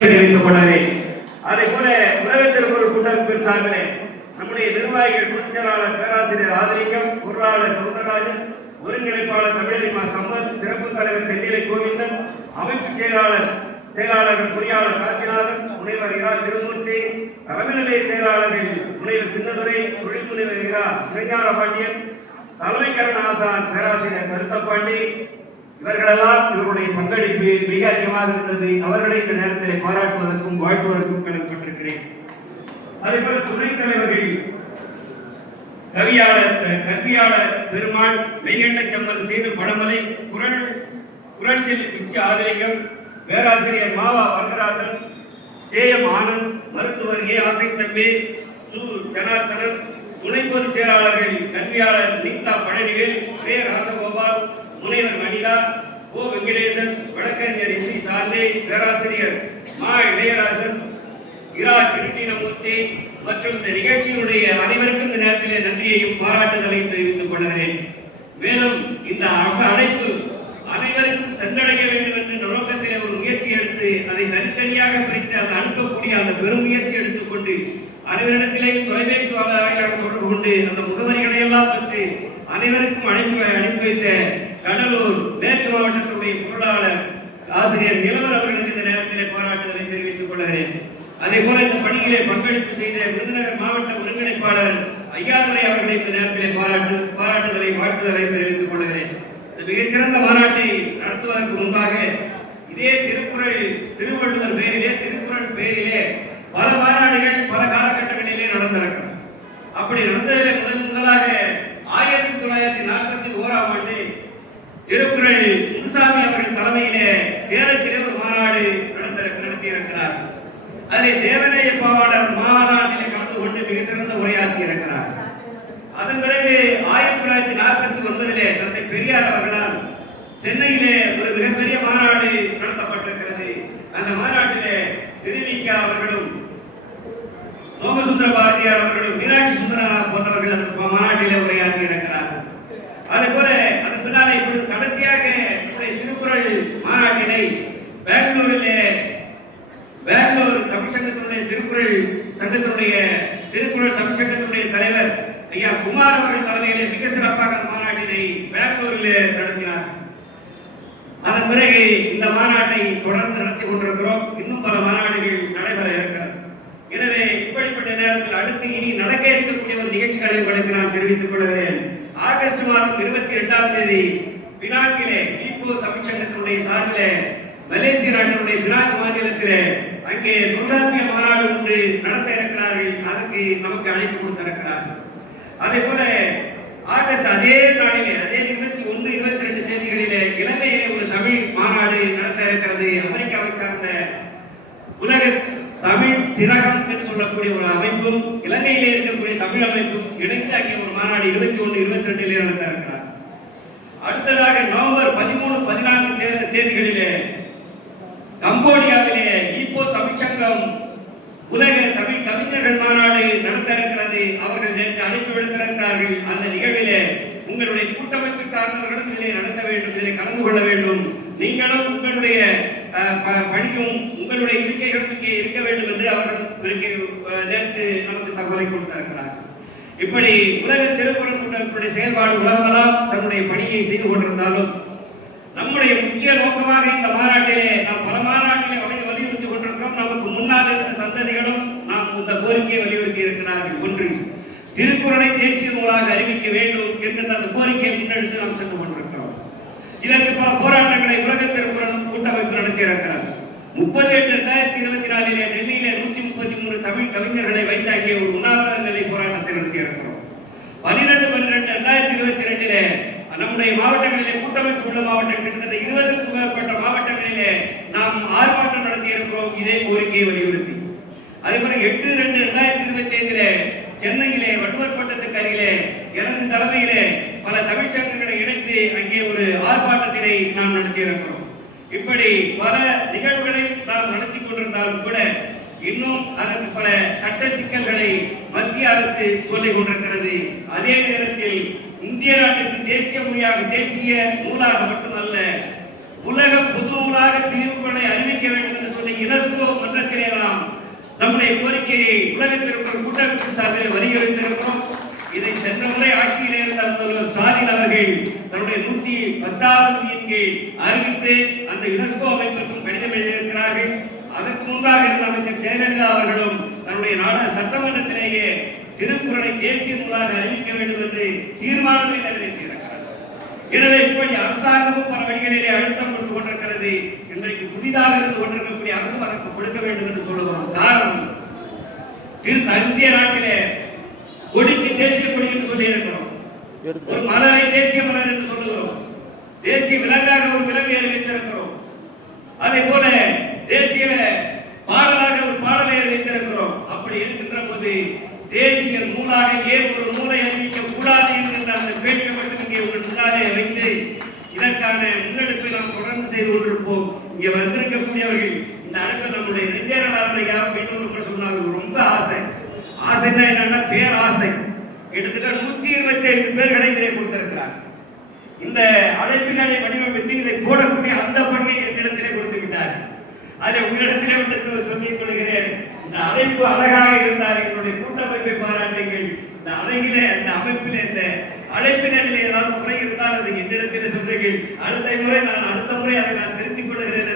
தெரிவித்துக் கொள்கிறேன். அதே போல உலக திருக்குறள் கூட்டமைப்பின் சார்பிலே நம்முடைய நிர்வாகிகள் பொதுச் செயலாளர் பேராசிரியர் ஆதரிக்கம், பொருளாளர் சௌந்தரராஜன், ஒருங்கிணைப்பாளர் தமிழறிமா சம்பத், சிறப்பு தலைவர் தென்னிலை கோவிந்தன், அமைப்பு செயலாளர்கள் பொறியாளர் காசிநாதன், முனைவர் இரா திருமூர்த்தி, தலைமை நிலைய செயலாளர்கள் முனைவர் சின்னதுரை, தொழில் முனைவர் இரா சிவஞான பாண்டியன், தலைமை கரண ஆசான் பேராசிரியர் கருத்தப்பாண்டி, இவர்களெல்லாம் இவருடைய பங்களிப்பு மிக அதிகமாக இருந்தது. அவர்களை இந்த நேரத்தில் பாராட்டுவதற்கும் வாழ்த்துவதற்கும் கடமைப்பட்டிருக்கிறேன். அதேபோல துணைத் தலைவர்கள் கல்வியாளர் பெருமாள், மெய்யண்ட செம்மல் சீரு படமலை, குரல் செல்வி பிச்சி ஆதரிகம், பேராசிரியர் மாவா வரதராசன், ஜேஎம் ஆனந்த், மருத்துவர் ஏ ஆசைத்தம்பி, சு ஜனார்த்தனன், துணை பொதுச் செயலாளர்கள் கல்வியாளர் நீதா பழனிவேல், கே ராசகோபால், முனைவர் மணிதா, ஓ வெங்கடேசன், வழக்கறிஞர் ஸ்ரீ சார்ந்தே, பேராசிரியர் மா இளையராஜன், இரா கிருட்டினமூர்த்தி மற்றும் இந்த நிகழ்ச்சியினுடைய அனைவருக்கும் இந்த நேரத்திலே நன்றியையும் பாராட்டுதலையும் தெரிவித்துக் கொள்கிறேன். மேலும் இந்த அழைப்பு அனைவருக்கும் சென்றடைய வேண்டும் என்ற நோக்கத்திலே ஒரு முயற்சி எடுத்து அதை தனித்தனியாக பிரித்து அதை அனுப்பக்கூடிய அந்த பெரும் முயற்சி எடுத்துக்கொண்டு அனைவரிடத்திலே தொலைபேசி வாயிலாக தொடர்பு கொண்டு அந்த முகவரிகளை எல்லாம் பெற்று அனைவருக்கும் அனுப்பி வைத்த கடலூர் மேற்கு மாவட்டத்தினுடைய பொருளாளர் ஆசிரியர் நிலவர் அவர்களுக்கு இந்த நேரத்திலே பாராட்டுதலை தெரிவித்துக் கொள்கிறேன். அதே போல இந்த பணியிலே பங்களிப்பு செய்த விருதுநகர் மாவட்ட ஒருங்கிணைப்பாளர் ஐயாதுரை அவர்களை இந்த நேரத்திலே பாராட்டுதலை வாழ்த்துதலை தெரிவித்துக் கொள்கிறேன். இந்த மிகச்சிறந்த மாநாட்டை நடத்துவதற்கு முன்பாக இதே திருவள்ளுவர் பெயரிலே பல மாநாடுகள் பல காலகட்டங்களிலே நடந்திருக்கிறது. அப்படி நடந்ததில் முதலாக 1941 ஆண்டு திருக்குறள் முத்துசாமி அவர்கள் தலைமையிலே சேலத்திலே ஒரு மாநாடு நடத்தியிருக்கிறார். அதில் தேவநேய பாவாளர் மாநாட்டிலே கலந்து கொண்டு மிக சிறந்த உரையாற்றி இருக்கிறார். அதன் பிறகு 1949 தந்தை பெரியார் அவர்களால் சென்னையிலே ஒரு மிகப்பெரிய மாநாடு நடத்தப்பட்டிருக்கிறது. அந்த மாநாட்டிலே திருவிக்கா அவர்களும் சோமசுந்தர பாரதியார் அவர்களும் மீனாட்சி சுந்தரனார் போன்றவர்கள் அந்த மாநாட்டிலே உரையாற்றி இருக்கிறார்கள். அதே போல அதன் பின்னாலே இப்பொழுது கடைசியாக திருக்குறள் மாநாட்டினை பெங்களூர் தமிழ்ச்சங்கத்தினுடைய திருக்குறள் தமிழ்ச்சங்கத்தினுடைய தலைவர் ஐயா குமார் அவர்கள் தலைமையிலே மிக சிறப்பாக மாநாட்டினை பெங்களூரில் நடத்தினார். அதன் பிறகு இந்த மாநாட்டை தொடர்ந்து நடத்தி கொண்டிருக்கிறோம். இன்னும் பல மாநாடுகள் நடைபெற இருக்கிறது. எனவே இப்படிப்பட்ட நேரத்தில் அடுத்து இனி நடக்க இருக்கக்கூடிய ஒரு நிகழ்ச்சிகளை உங்களுக்கு நான் தெரிவித்துக் கொள்கிறேன். ஆகஸ்ட் மாதம் 22ஆம் தேதி பினாங்கிலே ஈப்போ தமிழ்ச்சங்கத்தினுடைய சார்பிலே மலேசிய நாட்டினுடைய பினாங் மாநிலத்திலே அங்கே தொல்காப்பிய மாநாடு ஒன்று நடத்த இருக்கிறார்கள். அதற்கு நமக்கு அழைப்பு கொடுத்திருக்கிறார்கள். அதே போல ஆகஸ்ட் அதே நாளிலே அதே 21, 22 தேதிகளிலே இலங்கையிலே ஒரு தமிழ் மாநாடு நடத்த இருக்கிறது. அமெரிக்காவை சார்ந்த உலக தமிழ் சிறகம் என்று சொல்லக்கூடிய ஒரு அமைப்பும் இலங்கையிலே இருக்கக்கூடிய தமிழ் அமைப்பும் இணைந்து அங்கே ஒரு மாநாடு 21, 22 நடத்த இருக்கிறார். அடுத்ததாக நவம்பர் 13, 14 தேதிகளிலே கம்போடியாவிலே ஈப்போ தமிழ்ச்சங்கம் உலக தமிழ் கவிஞர்கள் மாநாடு நடத்த இருக்கிறது. அவர்கள் நேற்று அழைப்பு விடுத்திருக்கிறார்கள். அந்த நிகழ்விலே உங்களுடைய கூட்டமைப்பு சார்ந்தவர்களும் இதிலே நடத்த வேண்டும், இதிலே கலந்து கொள்ள வேண்டும். நீங்களும் உங்களுடைய பணியும் உங்களுடைய இருக்கைகளும் இங்கே இருக்க வேண்டும் என்று அவர்கள் நேற்று நமக்கு தகவலை கொடுத்திருக்கிறார்கள். இப்படி உலக திருக்குறள் கூட்டமைப்புடைய செயல்பாடு உலகமெல்லாம் தன்னுடைய பணியை செய்து கொண்டிருந்தாலும் நம்முடைய முக்கிய நோக்கமாக இந்த மாநாட்டிலே நாம் பல மாநாட்டிலே வலியுறுத்தி கொண்டிருக்கிறோம். நமக்கு முன்னால் இருந்த சந்ததிகளும் நாம் இந்த கோரிக்கையை வலியுறுத்தி இருக்கிறார்கள். ஒன்று, திருக்குறளை தேசிய நூலாக அறிவிக்க வேண்டும் என்கின்ற அந்த கோரிக்கையை முன்னெடுத்து நாம் சென்று கொண்டிருக்கிறோம். இதற்கு பல போராட்டங்களை உலக திருக்குறள் கூட்டமைப்பு நடத்தி இருக்கிறார். 38/2024 டெல்லியிலே 133 தமிழ் கவிஞர்களை வைத்து அங்கே ஒரு உண்ணாவிரத நிலை போராட்டத்தை நடத்தி இருக்கிறோம். 12/12/2022 நம்முடைய மாவட்டங்களிலே கூட்டமைப்பு உள்ள மாவட்டம் கிட்டத்தட்ட 20க்கும் மேற்பட்ட மாவட்டங்களிலே நாம் ஆர்ப்பாட்டம் நடத்தி இருக்கிறோம் இதே கோரிக்கையை வலியுறுத்தி. அதே போல 8/2/2025 சென்னையிலே வள்ளுவர் கோட்டத்துக்கு அருகிலே எனது தலைமையிலே பல தமிழ்ச்சங்கங்களை இணைத்து அங்கே ஒரு ஆர்ப்பாட்டத்தினை நாம் நடத்தி இருக்கிறோம். இப்படி பல நிகழ்வுகளை நாம் நடத்தி கொண்டிருந்தாலும் கூட இன்னும் அதற்கு பல சட்ட சிக்கல்களை மத்திய அரசு சொல்லிக் கொண்டிருக்கிறது. அதே நேரத்தில் இந்திய நாட்டிற்கு தேசிய நூலாக மட்டுமல்ல உலக பொது நூலாக திருக்குறளை அறிவிக்க வேண்டும் என்று சொல்லி சொல்லி யுனெஸ்கோ மன்றத்திலே நாம் நம்முடைய கோரிக்கையை உலக திருக்குறள் கூட்டமைப்பு சார்பில் வலியுறுத்தியிருக்கிறோம். இதை சென்ற முறை ஆட்சியில் இருந்த முதல்வர் ஸ்டாலின் அவர்கள் தன்னுடைய 110வது கீழ் அறிவித்து அந்த யுனெஸ்கோ அமைப்பிற்கும் கடிதம் எழுதியிருக்கிறார்கள். அதற்கு முன்பாக இருந்த அமைச்சர் ஜெயலலிதா அவர்களும் தன்னுடைய சட்டமன்றத்திலேயே திருக்குறளை தேசிய நூலாக அறிவிக்க வேண்டும் என்று தீர்மானத்தை நிறைவேற்றியிருக்கிறார். எனவே இப்படி அரசாங்கமும் பல வழிகளிலே அழுத்தம் கொண்டு கொண்டிருக்கிறது. இன்றைக்கு புதிதாக இருந்து கொண்டிருக்கக்கூடிய அரசும் அதற்கு கொடுக்க வேண்டும் என்று சொல்லுகிறோம். காரணம், இந்திய நாட்டிலே கொடிக்கு தேசிய கொடி என்று சொல்லி இருக்கிறோம். ஒரு மலரை தேசிய மலர் என்று சொல்லுகிறோம். தேசிய விலங்காக ஒரு விலங்கை அறிவித்திருக்கிறோம். அதே போல தேசிய பாடலாக ஒரு பாடலை அறிவித்திருக்கிறோம். அப்படி இருக்கின்ற போது தேசிய நூலாக ஏன் ஒரு நூலை அறிவிக்க கூடாது என்கின்ற அந்த பேட்டை மட்டும் இங்கே உங்கள் முன்னாலே வைத்து இதற்கான முன்னெடுப்பை நாம் தொடர்ந்து செய்து கொண்டிருப்போம். இங்கே வந்திருக்கக்கூடியவர்கள் இந்த அழைப்பை நம்முடைய நெஞ்சேரலாதையா அப்படின்னு சொன்னாங்க. ரொம்ப ஆசைன்னா என்னன்னா பேர் ஆசை. கிட்டத்தட்ட 125 பேர்களை இதை கொடுத்திருக்கிறார். இந்த அழைப்பினை வடிவமைத்து இதை போடக்கூடிய அந்த பணியை என்னிடத்திலே கொடுத்து விட்டார். அதை உங்களிடத்திலே வந்து சொல்லிக் கொள்கிறேன். இந்த அழைப்பு அழகாக இருந்தால் என்னுடைய கூட்டமைப்பை பாராட்டுங்கள். இந்த அழகிலே அந்த அமைப்பிலே இந்த அழைப்பினிலே ஏதாவது குறை இருந்தால் அது என்னிடத்திலே சொல்றீர்கள். அடுத்த முறை அதை நான் திருத்திக் கொள்கிறேன்